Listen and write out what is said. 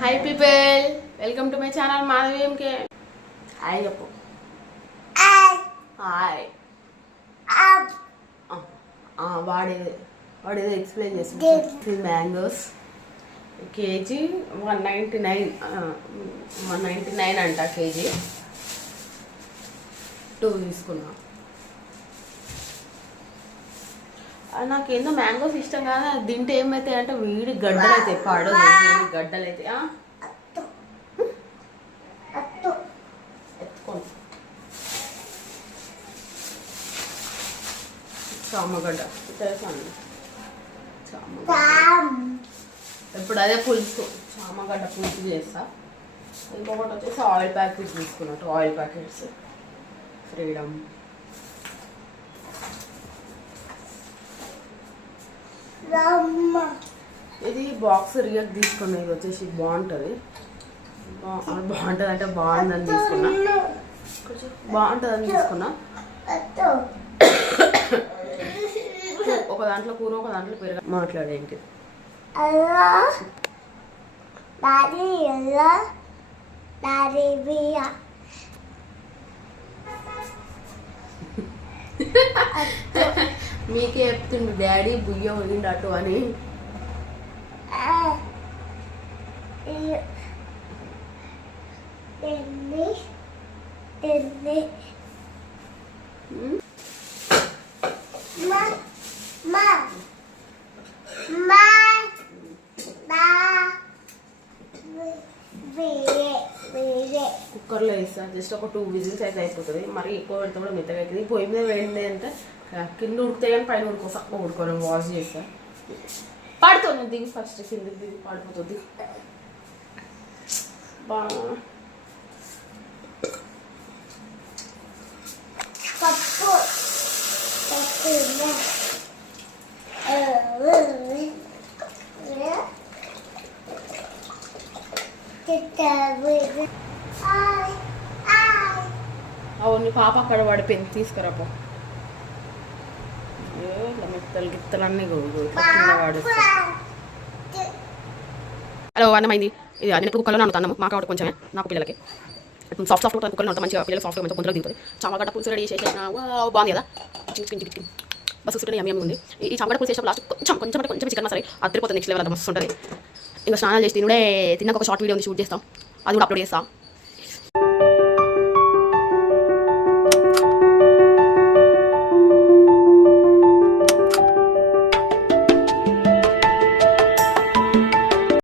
Hi people, welcome to my channel Madhavi MK. Hi చెప్పు. Hi. వాడేదో explain చేస్తుంది. Mangoes KG 199 అంట. కేజీ 2 తీసుకున్నా. నాకేందో మ్యాంగోస్ ఇష్టం కాదు. తింటే ఏమవుతాయి అంటే వీడి గడ్డలు అవుతాయి. పాడదు గడ్డలు అయితే ఎత్తుకోండి. చామగడ్డ ఇప్పుడు అదే పులుసు, చామగడ్డ పులుసు చేస్తా. ఇంకొకటి వచ్చేసి ఆయిల్ ప్యాకెట్స్ తీసుకున్నట్టు. Oil packets freedom. ఇది బాక్స్ రియల్ తీసుకున్నా. ఇది వచ్చేసి బాగుంటుంది. బాగుంటుంది అంటే బాగుందని తీసుకున్నా. బాగుంటుందని తీసుకున్నా. ఒక దాంట్లో కూర, ఒక దాంట్లో పెరుగు. మాట్లాడేంటి మీకే చెప్తుండు డాడీ బుయ్య వదిలిండటు అని. కుక్కర్లో వేస్తా. జస్ట్ ఒక 2 విజిల్స్ అయితే అయిపోతుంది. మరి ఎక్కువ పెడితే కూడా మెత్తగా అవుతుంది. పొయ్యి మీద వేయండి అంటే కింద ఉడికితే కానీ పైన ఉడుకోసా. ఉడుకోని వాష్ చేస్తా. పడుతుంది దిగి ఫస్ట్ కింద దిగి పడిపోతుంది. అవును, పాప అక్కడ పడిపోయింది. తీసుకురాపో. మెత్తలు గిత్తలన్నీ కింద వాడేస్తా. హలో, అన్నమైంది. ఇది నేను కుక్కర్లో నన్నుతాను. మాకు కాబట్టి కొంచెమే, నాకు పిల్లలకి సాఫ్ట్ కుక్కర్లో ఉంటాం. మంచిగా పిల్లలు సాఫ్ట్గా మంచిగా కొంచెం దిగుతుంది. చామగడ్డ పులుసు రెడీ చేసేసిన. బాగుంది కదా. బస్ చూసుకుంటే ఏమీ ఉంది. ఈ చామగడ్డ పులుసు చేసిన లాస్ట్ కొంచెం చికెన్ మసాలా అద్దరిపోతుంది. నెక్స్ట్ లెవెల్ అంతా మస్తు ఉంటుంది. ఇంకా స్నానాలు చేసి తిన్నాక ఒక షార్ట్ వీడియో షూట్ చేస్తాం. అది కూడా అప్లోడ్ చేస్తాం.